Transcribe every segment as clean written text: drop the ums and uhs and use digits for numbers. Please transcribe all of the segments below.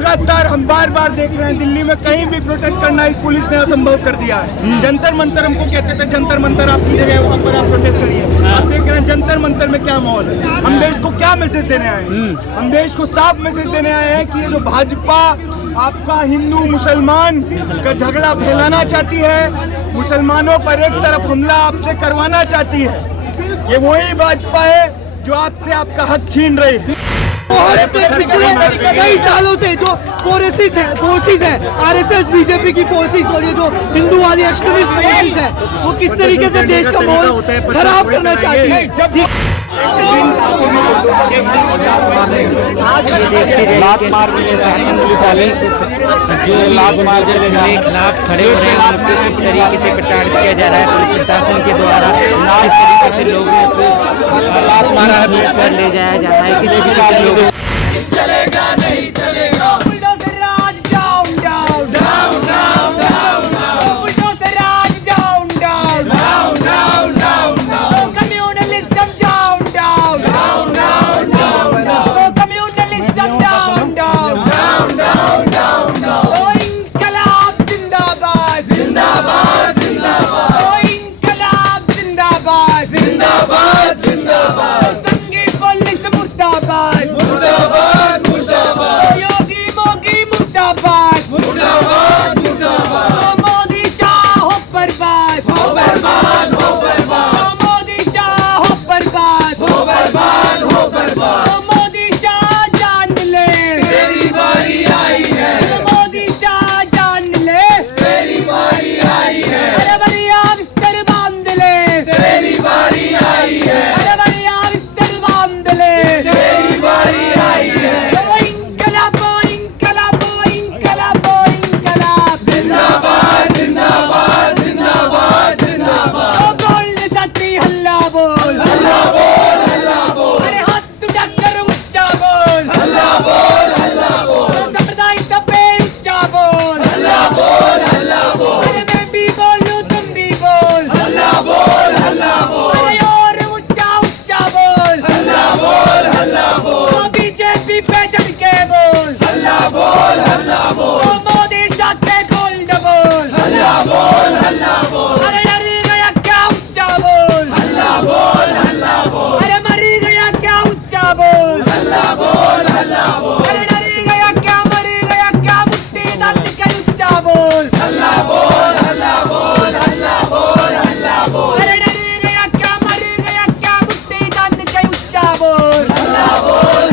लगातार हम बार बार देख रहे हैं दिल्ली में कहीं भी प्रोटेस्ट करना इस पुलिस ने असंभव कर दिया है। जंतर मंतर हमको कहते थे जंतर मंतर आपकी जगह वहाँ पर आप प्रोटेस्ट करिए। आप देख रहे हैं जंतर मंतर में क्या माहौल है। हम देश को क्या मैसेज देने आए हैं? हम देश को साफ मैसेज देने आए हैं कि ये जो भाजपा आपका हिंदू मुसलमान का झगड़ा फैलाना चाहती है, मुसलमानों पर एक तरफ हमला आपसे करवाना चाहती है, ये वही भाजपा है जो आपसे आपका हक छीन रही है। पिछले कई सालों से जो फोर्सेस है आरएसएस बीजेपी की फोर्सेस और ये जो हिंदूवादी एक्सट्रीमिस्ट फोर्सेस है वो किस तरीके से देश का माहौल खराब करना चाहती है। लात मार के पुलिस वाले जो लात मार के खिलाफ खड़े हो रहे हैं उनको किस तरीके से प्रताड़ित किया जा रहा है पुलिस प्रशासन के द्वारा, किस तरीके से लोगों को लात मारा कर ले जाया जा रहा है, किस तरीके से लोगों चलेगा नहीं चलेगा। Bulldozer raj down down down down down, bulldozer raj down down down down down, communalism down down down down down, communalism down down down down down, इंकलाब जिंदाबाद जिंदाबाद जिंदाबाद, इंकलाब जिंदाबाद जिंदाबाद जिंदाबाद, संघी पुलिस मुर्दाबाद मुर्दाबाद मुर्दाबाद, योगी मोगी मुर्दाबाद मुर्दाबाद मुर्दाबाद, मोदी शाह हो बर्बाद हो बर्बाद हो बर्बाद, मोदी शाह हो बर्बाद हो बर्बाद हो बर्बाद, मोदी शाह जान ले तेरी बारी आई है, मोदी शाह जान ले तेरी बारी आई है, अरे बढ़िया बिस्तर बांध ले तेरी बारी आई है, अरे बढ़िया बिस्तर बांध ले तेरी बारी आई है, इंकलाब इंकलाब इंकलाब इंकलाब जिंदाबाद जिंदाबाद जिंदाबाद जिंदाबाद, बोल सच्ची हल्ला बोल हल्ला बोल हल्ला बोल, अरे हाथ उठाकर उच्चा बोल हल्ला बोल, सांप्रदायिक पे उच्चा बोल हल्ला बोल, अरे मैं भी बोलूं तुम भी बोल हल्ला बोल, अरे और उच्चा उच्चा बोल हल्ला बोल, बीजेपी पे चढ़ के बोल हल्ला बोल, मोदी शाह के गोल्ड बोल हल्ला बोल, अरे डर गया क्या उच्चा बोल हल्ला बोल, अरे मरी गया क्या उच्चा बोल हल्ला बोल, अरे डर गया क्या मरी गया क्या मुट्ठी दर्द के उच्चा बोल हल्ला बोल, अरे डर गया क्या मरी गया क्या मुट्ठी दर्द के उच्चा बोल हल्ला बोल,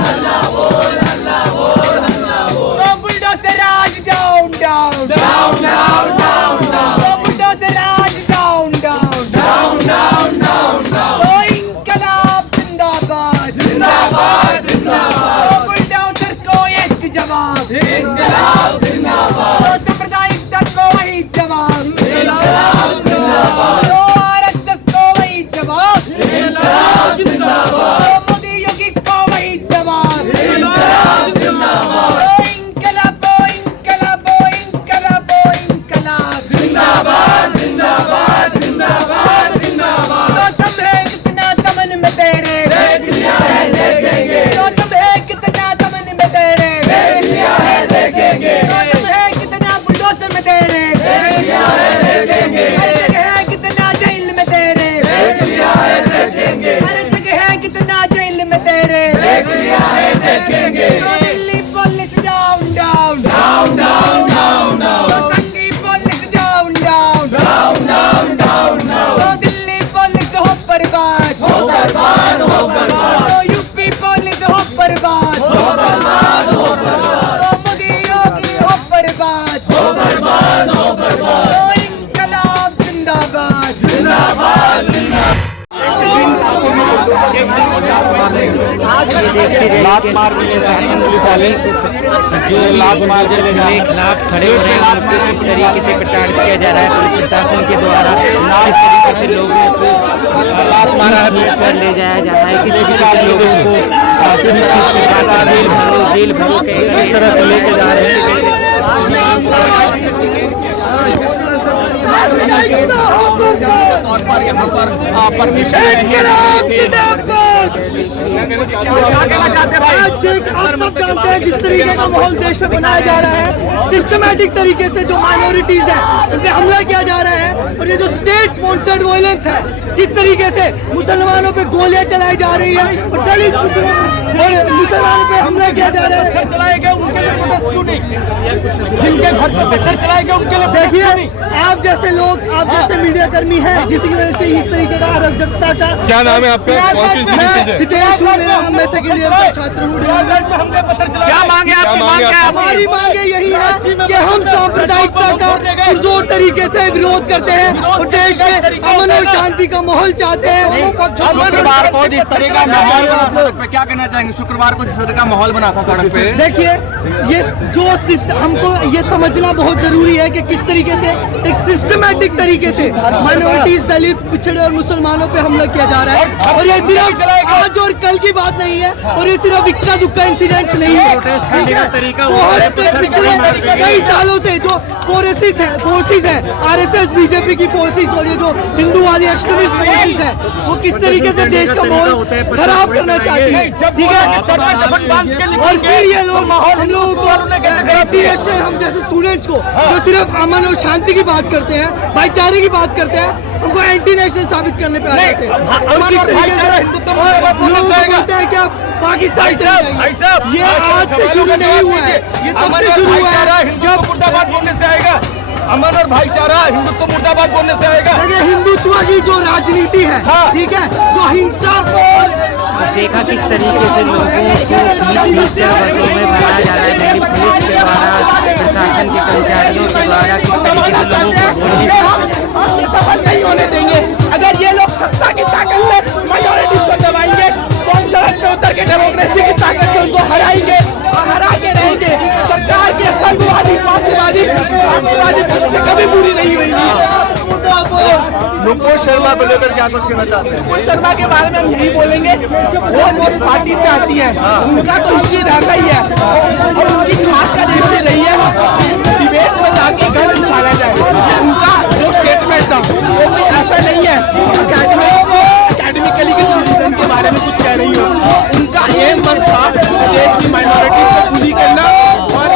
तो bulldozer raj down down down down down, तो bulldozer raj down down down down down, तो इंकलाब जिंदाबाद जिंदाबाद जिंदाबाद, तो बुलडोजर को एक जवाब इंकलाब जिंदाबाद, तो सांप्रदायिक दल को वही जवाब इंकलाब जिंदाबाद, तो आरएसएस को वही जवाब इंकलाब जिंदाबाद, तो मोदी योगी को वही जवाब इंकलाब जिंदाबाद, इंकलाब इंकलाब इंकलाब इंकलाब जिंदाबाद जिंदाबाद जिंदाबाद जिंदाबाद, तो तुम है कितना दमन में तेरे देख लिया है देखेंगे, तो तुम है कितना दमन में तेरे देख लिया है देखेंगे, तो तुम है कितना बुलडोजर में तेरे देख लिया है देखेंगे, हर जगह है कितना जेल में तेरे देख लिया है देखेंगे, हर जगह है कितना जेल में तेरे देख लिया है देखेंगे, तो Delhi police down down down down down, तो Sanghi police down down down down down, तो दिल्ली पुलिस हो बर्बाद हो बर्बाद हो बर्बाद, तो यूपी पुलिस हो बर्बाद हो बर्बाद हो बर्बाद, तो मोदी योगी हो बर्बाद हो बर्बाद हो बर्बाद, तो इंकलाब जिंदाबाद जिंदाबाद जिंदाबाद। लात मार के पुलिस वाले जो लात मार के खिलाफ खड़े हो रहे हैं उनको किस तरीके से प्रताड़ित किया जा रहा है पुलिस प्रशासन के द्वारा, किस तरीके से लोगों को लात मारा कर ले जाया जा रहा है, किस तरीके से लोगों को जेल भरो के इस तरह से लेके जा रहे हैं। और पर यहाँ पर परमिशन आप सब जानते हैं जिस तरीके का माहौल देश में बनाया जा रहा है, सिस्टमैटिक तरीके से जो माइनॉरिटीज है उन पे हमला किया जा रहा है, और ये जो स्टेट स्पॉन्सर्ड वायलेंस है, किस तरीके से मुसलमानों पे गोलियां चलाई जा रही है और दलित और मुसलमानों पे हमला किया जा रहा है, चलाए गए उनके लिए प्रोटेस्ट क्यों नहीं? जिनके घर पर पत्थर चलाए गए उनके लिए देखिए आप जैसे लोग, आप जैसे मीडिया कर्मी हैं जिसकी वजह से इस तरीके का अराजकता का। क्या नाम है आपका? कौन सी यूनिवर्सिटी से? हितेश हूँ, मेरा नाम, मैं सेकंड ईयर का छात्र हूँ। क्या मांगे आपकी? मांग क्या है? हमारी मांगे यही है कि हम सांप्रदायिकता का पुरजोर तरीके से विरोध करते हैं और देश में अमन और शांति का माहौल चाहते हैं। शुक्रवार को जिस तरह का माहौल बना था, सड़क पे क्या कहना चाहेंगे? शुक्रवार को जिस तरह का माहौल बना था सड़क पे, देखिए ये जो सिस्टम, हमको ये समझना बहुत जरूरी है कि किस तरीके से एक सिस्टमेटिक तरीके से माइनॉरिटीज, दलित, पिछड़े और मुसलमानों पे हमला किया जा रहा है, और ये सिर्फ आज और कल की बात नहीं है, और ये सिर्फ इक्का दुक्का इंसिडेंट्स नहीं है। बहुत पिछले कई सालों से जो फोर्सेस हैं, आरएसएस, बीजेपी की फोर्सेस और ये जो हिंदूवादी एक्सट्रीमिस्ट फोर्सेस हैं, वो किस तरीके से देश का माहौल खराब करना चाहती है, ठीक है। और फिर ये लोग हम लोगों को हम जैसे स्टूडेंट्स को जो सिर्फ अमन और शांति की बात करते हैं, भाईचारे की बात करते हैं, हमको एंटी नेशनल साबित करने पे आ जाते हैं। लोग कहते हैं कि आप पाकिस्तान से ये आज से शुरू नहीं हुआ है, ये तब से शुरू हुआ है जब मुर्दाबाद बोलने से आएगा, अमन और भाईचारा, हिंदुत्व मुर्दाबाद बोलने से आएगा। हिंदुत्व की जो राजनीति है, ठीक है, जो हिंसा देखा किस तरीके से लोगों को बीच से वर्गों में बनाया जा रहा है, दिल्ली पुलिस के द्वारा, प्रशासन के कर्मचारियों के द्वारा किस तरीके से लोगों को बोलने सफल नहीं होने देंगे। अगर ये लोग सत्ता की ताकत से माइनॉरिटीज को दबाएंगे तो हम सड़क पे उतर के डेमोक्रेसी की ताकत से उनको हराएंगे और हरा के रहेंगे। सरकार के संघवादी, फांसीवादी कोशिशें कभी पूरी नहीं हुई। नुपुर शर्मा को लेकर क्या कुछ कहना चाहते हैं? नुपुर शर्मा के बारे में हम यही बोलेंगे, वो जिस पार्टी से आती है उनका तो हिस्ट्री रहता ही है, और उनकी खास का हिस्ट्री रही है डिबेट में जाके घर उछाला जाए। उनका जो स्टेटमेंट था वो कोई ऐसा नहीं है अकेडमिकली के बारे में कुछ कह रही हो। उनका एम बस था देश की माइनॉरिटी को पूरी करना और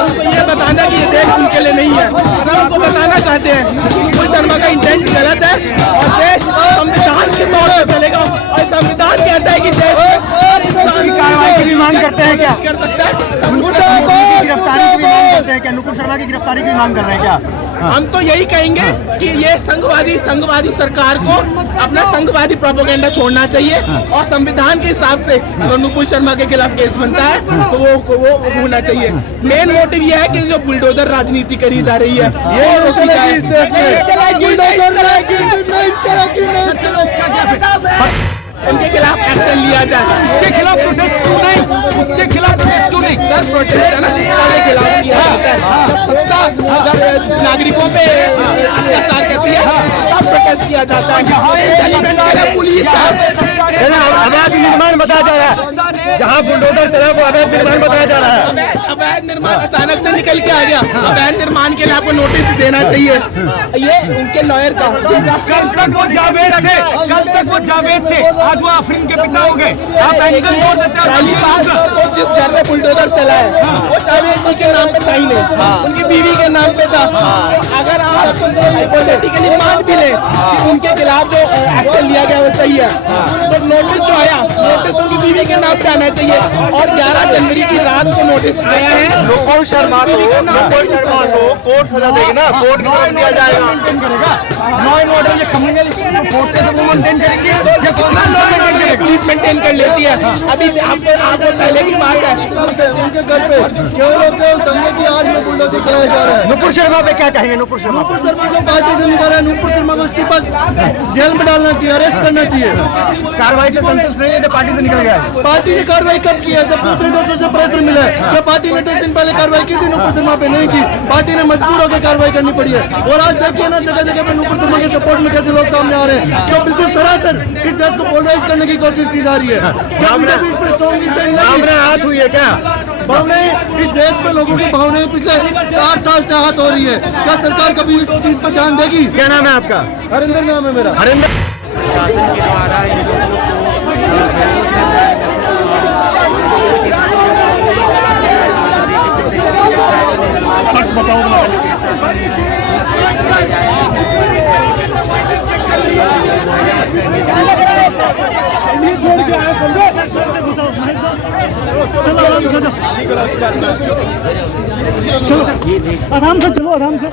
उनको ये बताना कि ये देश उनके लिए नहीं है। अगर उनको बताना चाहते हैं नुपुर शर्मा का इंटेंट गलत है और देश संविधान के तौर पर चलेगा, और संविधान कहता है कि देश की कार्रवाई की भी मांग करते हैं क्या? कर सकता है। गिरफ्तारी की भी मांग करते हैं क्या? नुपुर शर्मा की गिरफ्तारी की मांग कर रहे हैं क्या? हम तो यही कहेंगे कि ये संघवादी सरकार को अपना संघवादी प्रोपेगेंडा छोड़ना चाहिए, और संविधान के हिसाब से अगर नुपुर शर्मा के खिलाफ केस बनता है तो वो होना चाहिए। मेन मोटिव ये है कि जो बुलडोजर राजनीति करी जा रही है ये रोकी जाए। उनके खिलाफ एक्शन लिया जाए। उसके खिलाफ प्रोटेस्ट क्यों नहीं? उसके खिलाफ प्रोटेस्ट क्यों नहीं? सर प्रोटेस्ट है ना सत्ता के खिलाफ किया जाता है। जब सत्ता नागरिकों पे अत्याचार करती है तब प्रोटेस्ट किया जाता है। पुलिस अवैध निर्माण बताया जा रहा है, जहाँ बुलडोजर चला वो अवैध निर्माण बताया जा रहा है। अवैध निर्माण अचानक से निकल के आ गया। अवैध निर्माण के लिए आपको नोटिस देना चाहिए। ये उनके लॉयर का कल तक वो जावेद थे, आज वो आफरीन के पिता हो गए। आप एंगल जोड़ देते हैं। पहली बात तो जिस घर में बुलडोजर चला है वो जावेद जी के नाम पे था ही नहीं, उनकी बीवी के नाम पे था। अगर आप हाइपोथेटिकली मान भी ले कि उनके खिलाफ जो एक्शन लिया गया वो सही है, तो नोटिस जो आया नोटिस उनकी बीवी के नाम पे आना चाहिए। और 11 जनवरी की रात को नोटिस आया है। नुपुर शर्मा को कोर्ट सजा देगी ना, कोर्ट की तरफ दिया जाएगा। लॉ एंड ऑर्डर ये कम्युनल फोर्सेस वो मेंटेन करेंगे, ये कौन सा law and order police maintain कर लेती है। अभी आपको पहले की बात है उनके घर पे दंगे की आज में बुलडोजर चलाया जा रहा है। नुपुर शर्मा पे क्या कहेंगे? नुपुर शर्मा को पार्टी से निकाला है, नुपुर शर्मा को इस्तीफा जेल में डालना चाहिए, अरेस्ट करना चाहिए। कार्रवाई से संतुष्ट नहीं है जब पार्टी से निकल गया? पार्टी ने कार्रवाई कब की है? जब दूसरे देशों से प्रेशर मिला है। जब पार्टी ने 10 दिन पहले कार्रवाई की थी नुपुर शर्मा पे नहीं की, पार्टी ने मजबूर होकर कार्रवाई करनी पड़ी है। और आज देखिए ना जगह जगह पे नुपुर शर्मा के सपोर्ट में कैसे लोग सामने आ रहे हैं, जो बिल्कुल सरासर इस देश को पोलराइज करने की कोशिश की जा रही है। हाथ हुई है क्या? भावनाएं इस देश में लोगों की भावनाएं पिछले 4 साल से आहत हो रही है। क्या सरकार कभी इस चीज पर ध्यान देगी? क्या नाम है आपका? हरिंदर नाम है मेरा। हरिंदर शासन के द्वारा इन लोगों को आराम से चलो, आराम से।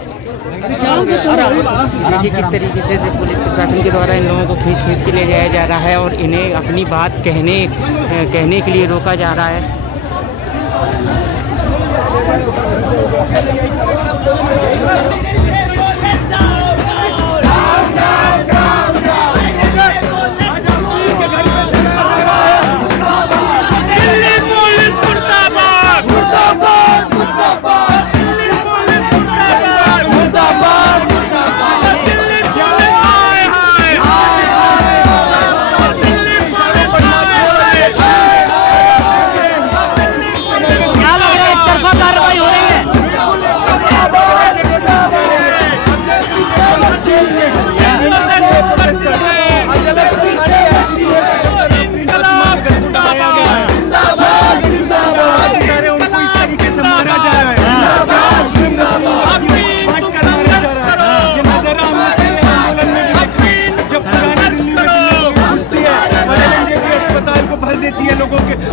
देखिए किस तरीके से पुलिस प्रशासन के द्वारा इन लोगों को खींच के ले जाया जा रहा है और इन्हें अपनी बात कहने के लिए रोका जा रहा है।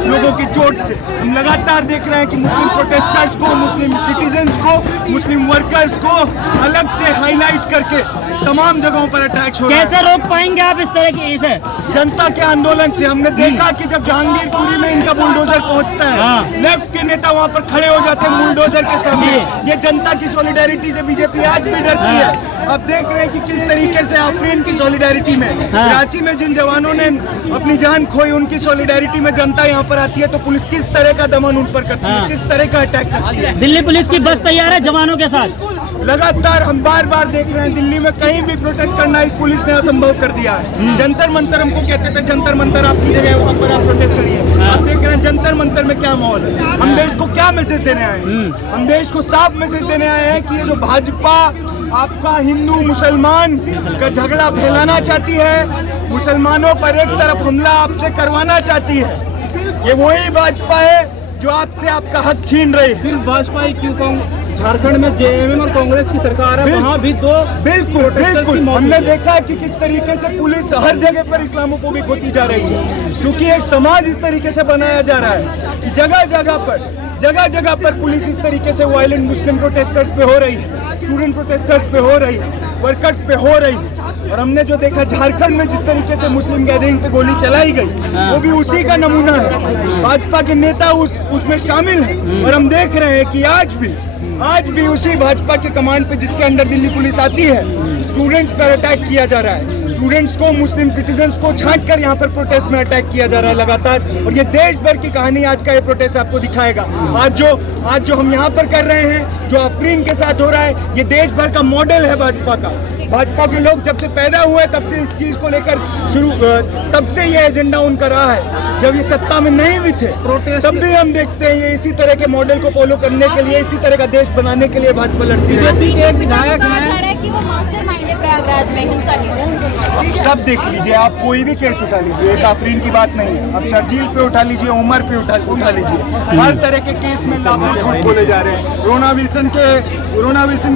लोगों की चोट से हम लगातार देख रहे हैं कि मुस्लिम प्रोटेस्टर्स को, मुस्लिम सिटीजन्स को, मुस्लिम वर्कर्स को अलग से हाईलाइट करके तमाम जगहों पर अटैक्स हो रहे हैं। कैसे रोक पाएंगे आप इस तरह की इसे? जनता के आंदोलन से हमने देखा कि जब जहांगीरपुरी में इनका बुलडोजर पहुंचता है, लेफ्ट के नेता वहां पर खड़े हो जाते हैं बुलडोजर के सामने। ये जनता की सॉलिडारिटी से बीजेपी आज भी डरती है। अब देख रहे हैं कि किस तरीके से आफरीन की सॉलिडारिटी में, कराची में जिन जवानों ने अपनी जान खोई, उनकी सॉलिडारिटी में जनता यहाँ पर आती है तो पुलिस किस तरह का दमन उन पर करती है, किस तरह का अटैक करती है। दिल्ली पुलिस की बस तैयार है जवानों के साथ। लगातार हम बार बार देख रहे हैं दिल्ली में कहीं भी प्रोटेस्ट करना इस पुलिस ने असंभव कर दिया है। जंतर मंतर हमको कहते थे जंतर मंतर आपकी जगह वहाँ पर आप प्रोटेस्ट करिए। आप देख रहे हैं जंतर मंतर में क्या माहौल है। हम देश को क्या मैसेज देने आए हैं? हम देश को साफ मैसेज देने आए हैं कि ये जो भाजपा आपका हिंदू मुसलमान का झगड़ा फैलाना चाहती है, मुसलमानों पर एक तरफ हमला आपसे करवाना चाहती है, ये वही भाजपा है जो आपसे आपका हक छीन रही है। सिर्फ भाजपा ही क्यों, झारखंड में जेएमएम और कांग्रेस की सरकार है, वहाँ भी दो बिल्कुल हमने देखा कि किस तरीके से पुलिस हर जगह पर इस्लामोफोबिक होती जा रही है, क्योंकि एक समाज इस तरीके से बनाया जा रहा है कि जगह जगह पर पुलिस इस तरीके से वायलेंट मुस्लिम प्रोटेस्टर्स पे हो रही है, स्टूडेंट प्रोटेस्टर्स पे हो रही है, वर्कर्स पे हो रही है। और हमने जो देखा झारखंड में जिस तरीके से मुस्लिम गैदरिंग पे गोली चलाई गई, वो भी उसी का नमूना है। भाजपा के नेता उसमें शामिल हैं और हम देख रहे हैं कि आज भी उसी भाजपा के कमांड पे जिसके अंडर दिल्ली पुलिस आती है, स्टूडेंट्स पर अटैक किया जा रहा है। स्टूडेंट्स को, मुस्लिम सिटीजन्स को छांट कर यहाँ पर प्रोटेस्ट में अटैक किया जा रहा है लगातार। और ये देश भर की कहानी आज का ये प्रोटेस्ट आपको दिखाएगा। आज जो हम यहाँ पर कर रहे हैं, जो आफरीन के साथ हो रहा है, ये देश भर का मॉडल है भाजपा का। भाजपा के लोग जब से पैदा हुए तब से इस चीज को लेकर तब से ये एजेंडा उनका रहा है। जब ये सत्ता में नहीं भी थे तब भी हम देखते हैं ये इसी तरह के मॉडल को फॉलो करने के लिए, इसी तरह का देश बनाने के लिए भाजपा लड़ती है। एक विधायक है कि वो मास्टरमाइंड है प्रयागराज में हिंसा की। सब देख लीजिए, आप कोई भी केस उठा लीजिए, एक आफरीन की बात नहीं है। आप शर्जील पे उठा लीजिए, उमर पे उठा लीजिए, हर तरह के केस में लाखों झूठ बोले जा रहे हैं। रोना विल्सन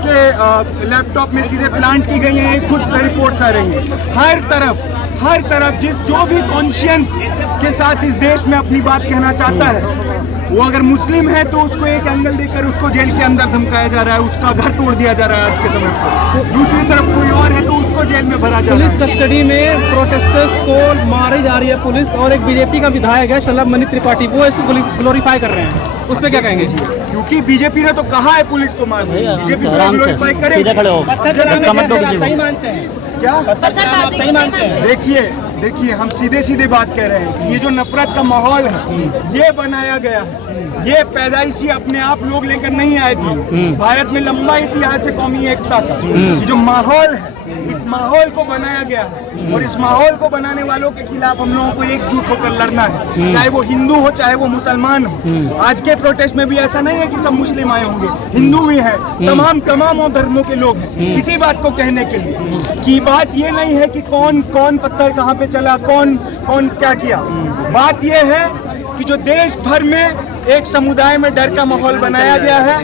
के लैपटॉप में चीजें प्लांट की गई हैं, खुद से रिपोर्ट्स आ रही हैं। हर तरफ जो भी कॉन्शियंस के साथ इस देश में अपनी बात कहना चाहता है, वो अगर मुस्लिम है तो उसको एक एंगल देकर उसको जेल के अंदर धमकाया जा रहा है, उसका घर तोड़ दिया जा रहा है आज के समय पर। दूसरी तरफ कोई और है तो उसको जेल में भरा जा रहा है। पुलिस कस्टडी में प्रोटेस्टर्स को मारी जा रही है पुलिस, और एक बीजेपी का विधायक है शलभ मनी त्रिपाठी, वो इसको ग्लोरीफाई कर रहे हैं, उस पर क्या कहेंगे? क्योंकि बीजेपी ने तो कहा है पुलिस को मारना, बीजेपी ग्लोरीफाई करे। सही मानते हैं क्या? सही मानते हैं? देखिए हम सीधे बात कह रहे हैं। ये जो नफरत का माहौल है, ये बनाया गया है, ये पैदाइशी अपने आप लोग लेकर नहीं आए थे। भारत में लंबा इतिहास है कौमी एकता का। ये जो माहौल है, इस माहौल को बनाया गया है और इस माहौल को बनाने वालों के खिलाफ हम लोगों को एकजुट होकर लड़ना है, चाहे वो हिंदू हो चाहे वो मुसलमान हो। आज के प्रोटेस्ट में भी ऐसा नहीं है कि सब मुस्लिम आए होंगे, हिंदू भी है, तमाम धर्मों के लोग हैं। इसी बात को कहने के लिए कि बात ये नहीं है कि कौन पत्थर कहाँ पे चला, कौन क्या किया। बात ये है कि जो देश भर में एक समुदाय में डर का माहौल बनाया गया है,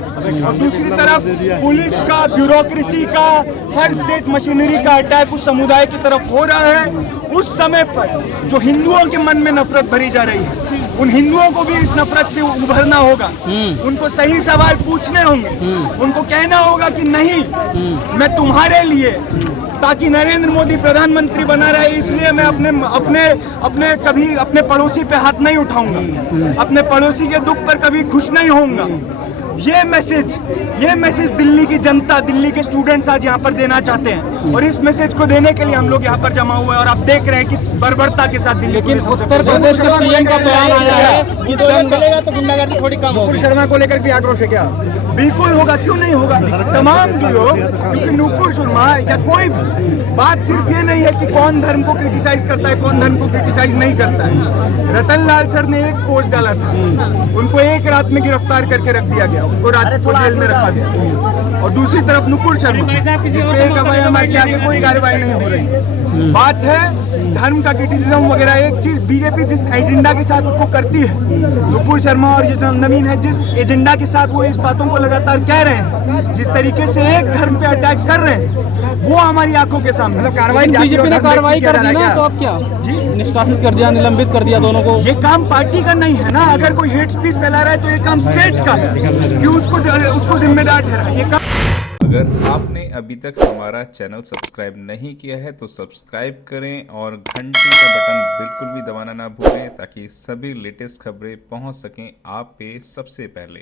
और दूसरी तरफ पुलिस का, ब्यूरोक्रेसी का, हर स्टेट मशीनरी का अटैक उस समुदाय की तरफ हो रहा है, उस समय पर जो हिंदुओं के मन में नफरत भरी जा रही है, उन हिंदुओं को भी इस नफरत से उभरना होगा। उनको सही सवाल पूछने होंगे, उनको कहना होगा कि नहीं, मैं तुम्हारे लिए, ताकि नरेंद्र मोदी प्रधानमंत्री बना रहे, इसलिए मैं अपने कभी अपने पड़ोसी पे हाथ नहीं उठाऊंगा, अपने पड़ोसी के दुख पर कभी खुश नहीं होऊंगा। ये मैसेज दिल्ली की जनता, दिल्ली के स्टूडेंट्स आज यहाँ पर देना चाहते हैं, और इस मैसेज को देने के लिए हम लोग यहाँ पर जमा हुए हैं। और आप देख रहे हैं कि बर्बरता के साथ दिल्ली पुलिस उत्तर प्रदेश के सीएम का बयान आया है कि चलेगा तो गुंडागर्दी थोड़ी कम होगी। नुपुर शर्मा को लेकर भी आक्रोश है क्या? बिल्कुल होगा, क्यों नहीं होगा। तमाम जो लोग, क्योंकि नुपुर शर्मा या कोई बात सिर्फ ये नहीं है कि कौन धर्म को क्रिटिसाइज करता है, कौन धर्म को क्रिटिसाइज नहीं करता है। रतन लाल सर ने एक पोस्ट डाला था, उनको एक रात में गिरफ्तार करके रख दिया गया, उनको रात को जेल में रखा गया। और दूसरी तरफ नुपुर शर्मा, जिस पे एक एफआईआर के आगे कोई कार्रवाई नहीं हो रही। बात है धर्म का क्रिटिसिज्म वगैरह, एक चीज बीजेपी जिस एजेंडा के साथ उसको करती है, नुपुर शर्मा और ये नवीन है, जिस एजेंडा के साथ वो इस बातों को लगातार कह रहे हैं, जिस तरीके से एक धर्म पे अटैक कर रहे हैं, वो हमारी आंखों के सामने। मतलब बीजेपी ने कार्रवाई कर दी ना, तो अब क्या जी निष्कासित कर दिया, निलंबित कर दिया दोनों को। ये काम पार्टी का नहीं है ना। अगर कोई हेट स्पीच फैला रहा है तो ये काम स्टेट का है कि उसको जिम्मेदार ठहराए। ये काम अगर आपने अभी तक हमारा चैनल सब्सक्राइब नहीं किया है तो सब्सक्राइब करें और घंटी का बटन बिल्कुल भी दबाना ना भूलें, ताकि सभी लेटेस्ट खबरें पहुंच सकें आप पे सबसे पहले।